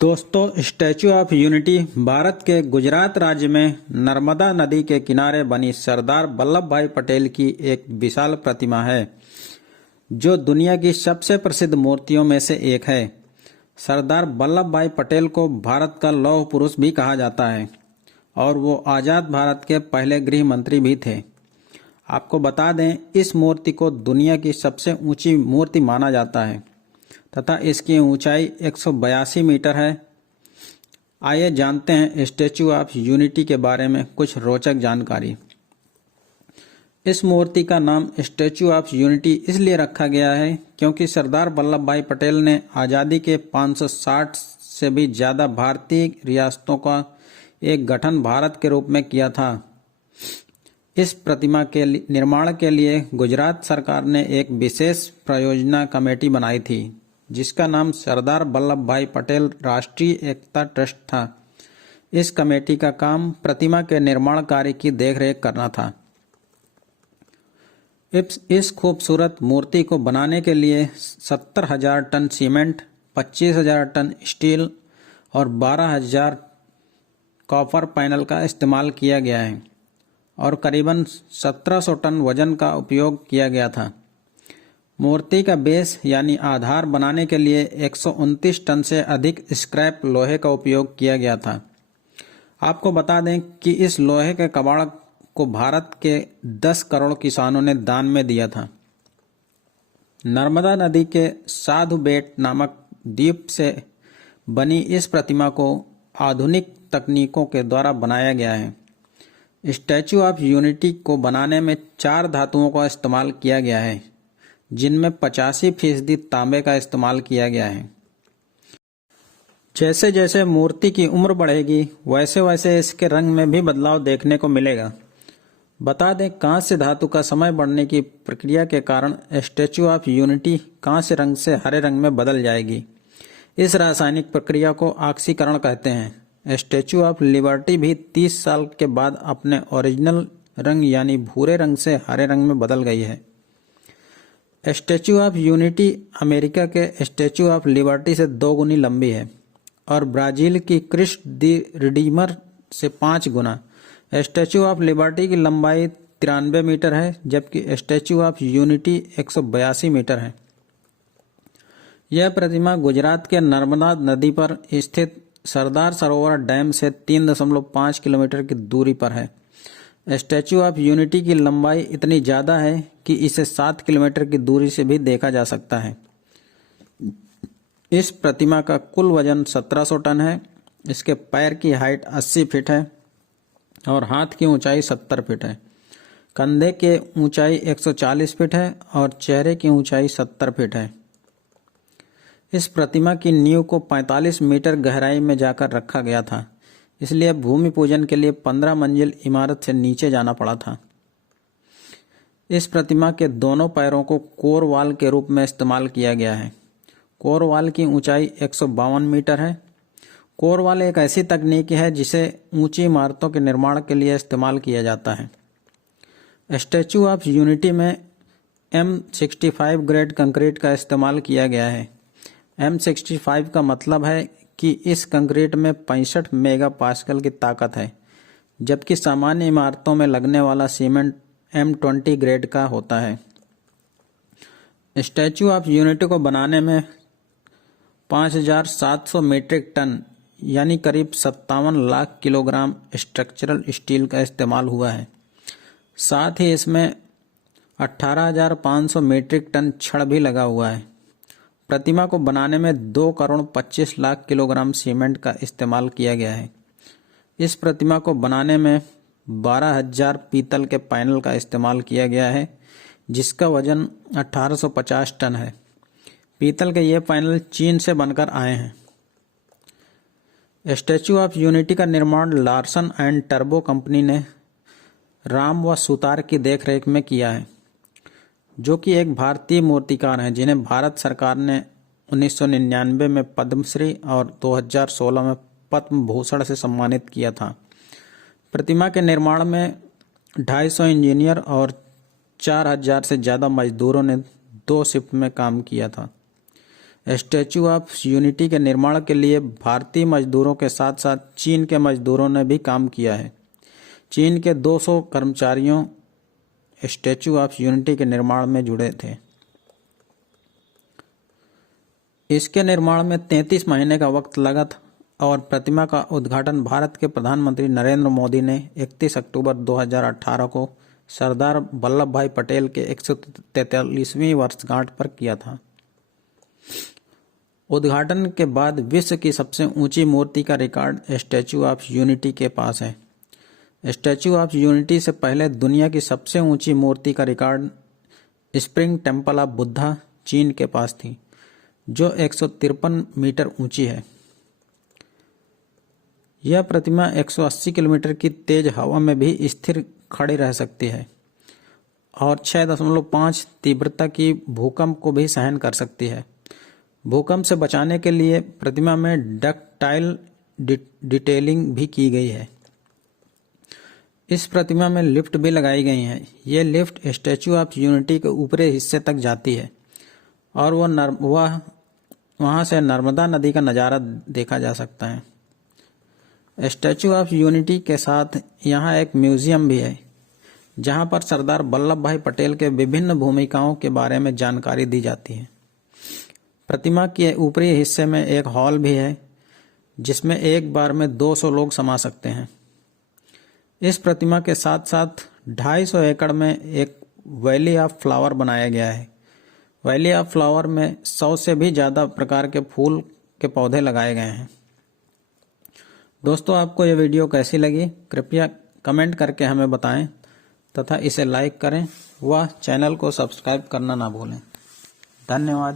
दोस्तों, statue of unity Bharat के गुजरात राज्य में नर्मदा नदी के किनारे बनी सरदार वल्लभ भाई पटेल की एक विशाल प्रतिमा है, जो दुनिया की सबसे प्रसिद्ध मूर्तियों में से एक है। सरदार वल्लभ भाई पटेल को भारत का लौह पुरुष भी कहा जाता है और वो आज़ाद भारत के पहले गृह मंत्री भी थे। आपको बता दें, इस मूर्ति को दुनिया की सबसे ऊंची मूर्ति माना जाता है तथा इसकी ऊंचाई 182 मीटर है। आइए जानते हैं स्टैच्यू ऑफ यूनिटी के बारे में कुछ रोचक जानकारी। इस मूर्ति का नाम स्टैच्यू ऑफ यूनिटी इसलिए रखा गया है क्योंकि सरदार वल्लभ भाई पटेल ने आज़ादी के 560 से भी ज़्यादा भारतीय रियासतों का एक गठन भारत के रूप में किया था। इस प्रतिमा के निर्माण के लिए गुजरात सरकार ने एक विशेष परियोजना कमेटी बनाई थी, जिसका नाम सरदार वल्लभ भाई पटेल राष्ट्रीय एकता ट्रस्ट था। इस कमेटी का काम प्रतिमा के निर्माण कार्य की देखरेख करना था। इस खूबसूरत मूर्ति को बनाने के लिए 70,000 टन सीमेंट, 25,000 टन स्टील और 12,000 कॉपर पैनल का इस्तेमाल किया गया है और करीबन 1700 टन वजन का उपयोग किया गया था। मूर्ति का बेस यानी आधार बनाने के लिए 129 टन से अधिक स्क्रैप लोहे का उपयोग किया गया था। आपको बता दें कि इस लोहे के कबाड़ को भारत के 10 करोड़ किसानों ने दान में दिया था। नर्मदा नदी के साधु बेट नामक द्वीप से बनी इस प्रतिमा को आधुनिक तकनीकों के द्वारा बनाया गया है। स्टैच्यू ऑफ यूनिटी को बनाने में 4 धातुओं का इस्तेमाल किया गया है, जिनमें 85% तांबे का इस्तेमाल किया गया है। जैसे जैसे मूर्ति की उम्र बढ़ेगी, वैसे वैसे इसके रंग में भी बदलाव देखने को मिलेगा। बता दें, कांस्य धातु का समय बढ़ने की प्रक्रिया के कारण स्टैच्यू ऑफ यूनिटी कांस्य रंग से हरे रंग में बदल जाएगी। इस रासायनिक प्रक्रिया को ऑक्सीकरण कहते हैं। स्टैच्यू ऑफ लिबर्टी भी 30 साल के बाद अपने ओरिजिनल रंग यानी भूरे रंग से हरे रंग में बदल गई है। स्टैच्यू ऑफ यूनिटी अमेरिका के स्टैच्यू ऑफ लिबर्टी से 2 गुनी लंबी है और ब्राजील की क्रिस्ट दी रिडीमर से 5 गुना। स्टैच्यू ऑफ लिबर्टी की लंबाई 93 मीटर है, जबकि स्टैच्यू ऑफ यूनिटी 182 मीटर है। यह प्रतिमा गुजरात के नर्मदा नदी पर स्थित सरदार सरोवर डैम से 3.5 किलोमीटर की दूरी पर है। स्टैच्यू ऑफ यूनिटी की लंबाई इतनी ज़्यादा है कि इसे 7 किलोमीटर की दूरी से भी देखा जा सकता है। इस प्रतिमा का कुल वजन 1700 टन है। इसके पैर की हाइट 80 फीट है और हाथ की ऊंचाई 70 फीट है। कंधे के ऊंचाई 140 फीट है और चेहरे की ऊंचाई 70 फीट है। इस प्रतिमा की नींव को 45 मीटर गहराई में जाकर रखा गया था, इसलिए भूमि पूजन के लिए 15 मंजिल इमारत से नीचे जाना पड़ा था। इस प्रतिमा के दोनों पैरों को कोर वाल के रूप में इस्तेमाल किया गया है। कोर वाल की ऊंचाई 152 मीटर है। कोर वाल एक ऐसी तकनीक है जिसे ऊंची इमारतों के निर्माण के लिए इस्तेमाल किया जाता है। स्टैच्यू ऑफ यूनिटी में M65 ग्रेड कंक्रीट का इस्तेमाल किया गया है। M65 का मतलब है कि इस कंक्रीट में 65 मेगा पास्कल की ताकत है, जबकि सामान्य इमारतों में लगने वाला सीमेंट M20 ग्रेड का होता है। स्टैच्यू ऑफ यूनिटी को बनाने में 5,700 मीट्रिक टन यानी करीब 57 लाख किलोग्राम स्ट्रक्चरल स्टील का इस्तेमाल हुआ है। साथ ही इसमें 18,500 मीट्रिक टन छड़ भी लगा हुआ है। प्रतिमा को बनाने में 2 करोड़ 25 लाख किलोग्राम सीमेंट का इस्तेमाल किया गया है। इस प्रतिमा को बनाने में 12,000 पीतल के पैनल का इस्तेमाल किया गया है, जिसका वजन 1850 टन है। पीतल के ये पैनल चीन से बनकर आए हैं। स्टैच्यू ऑफ यूनिटी का निर्माण लार्सन एंड टर्बो कंपनी ने राम व सुतार की देखरेख में किया है, जो कि एक भारतीय मूर्तिकार हैं, जिन्हें भारत सरकार ने 1999 में पद्मश्री और 2016 में पद्म भूषण से सम्मानित किया था। प्रतिमा के निर्माण में 250 इंजीनियर और 4,000 से ज़्यादा मजदूरों ने 2 शिफ्ट में काम किया था। स्टैच्यू ऑफ यूनिटी के निर्माण के लिए भारतीय मजदूरों के साथ साथ चीन के मजदूरों ने भी काम किया है। चीन के 200 कर्मचारियों स्टैच्यू ऑफ यूनिटी के निर्माण में जुड़े थे। इसके निर्माण में 33 महीने का वक्त लगा था और प्रतिमा का उद्घाटन भारत के प्रधानमंत्री नरेंद्र मोदी ने 31 अक्टूबर 2018 को सरदार वल्लभ भाई पटेल के 143वीं वर्षगांठ पर किया था। उद्घाटन के बाद विश्व की सबसे ऊंची मूर्ति का रिकॉर्ड स्टैच्यू ऑफ यूनिटी के पास है। स्टैच्यू ऑफ यूनिटी से पहले दुनिया की सबसे ऊंची मूर्ति का record spring temple of Buddha चीन के पास थी, जो 153 मीटर ऊंची है। यह प्रतिमा 180 किलोमीटर की तेज हवा में भी स्थिर खड़ी रह सकती है और 6.5 तीव्रता की भूकंप को भी सहन कर सकती है। भूकंप से बचाने के लिए प्रतिमा में डक्टाइल डिटेलिंग भी की गई है। इस प्रतिमा में लिफ्ट भी लगाई गई है। ये लिफ्ट स्टैच्यू ऑफ यूनिटी के ऊपरी हिस्से तक जाती है और वहां से नर्मदा नदी का नज़ारा देखा जा सकता है। स्टैच्यू ऑफ यूनिटी के साथ यहाँ एक म्यूजियम भी है, जहाँ पर सरदार वल्लभ भाई पटेल के विभिन्न भूमिकाओं के बारे में जानकारी दी जाती है। प्रतिमा के ऊपरी हिस्से में एक हॉल भी है, जिसमें एक बार में 200 लोग समा सकते हैं। इस प्रतिमा के साथ साथ 250 एकड़ में एक वैली ऑफ फ्लावर बनाया गया है। वैली ऑफ फ्लावर में 100 से भी ज़्यादा प्रकार के फूल के पौधे लगाए गए हैं। दोस्तों, आपको यह वीडियो कैसी लगी कृपया कमेंट करके हमें बताएं तथा इसे लाइक करें व चैनल को सब्सक्राइब करना ना भूलें। धन्यवाद।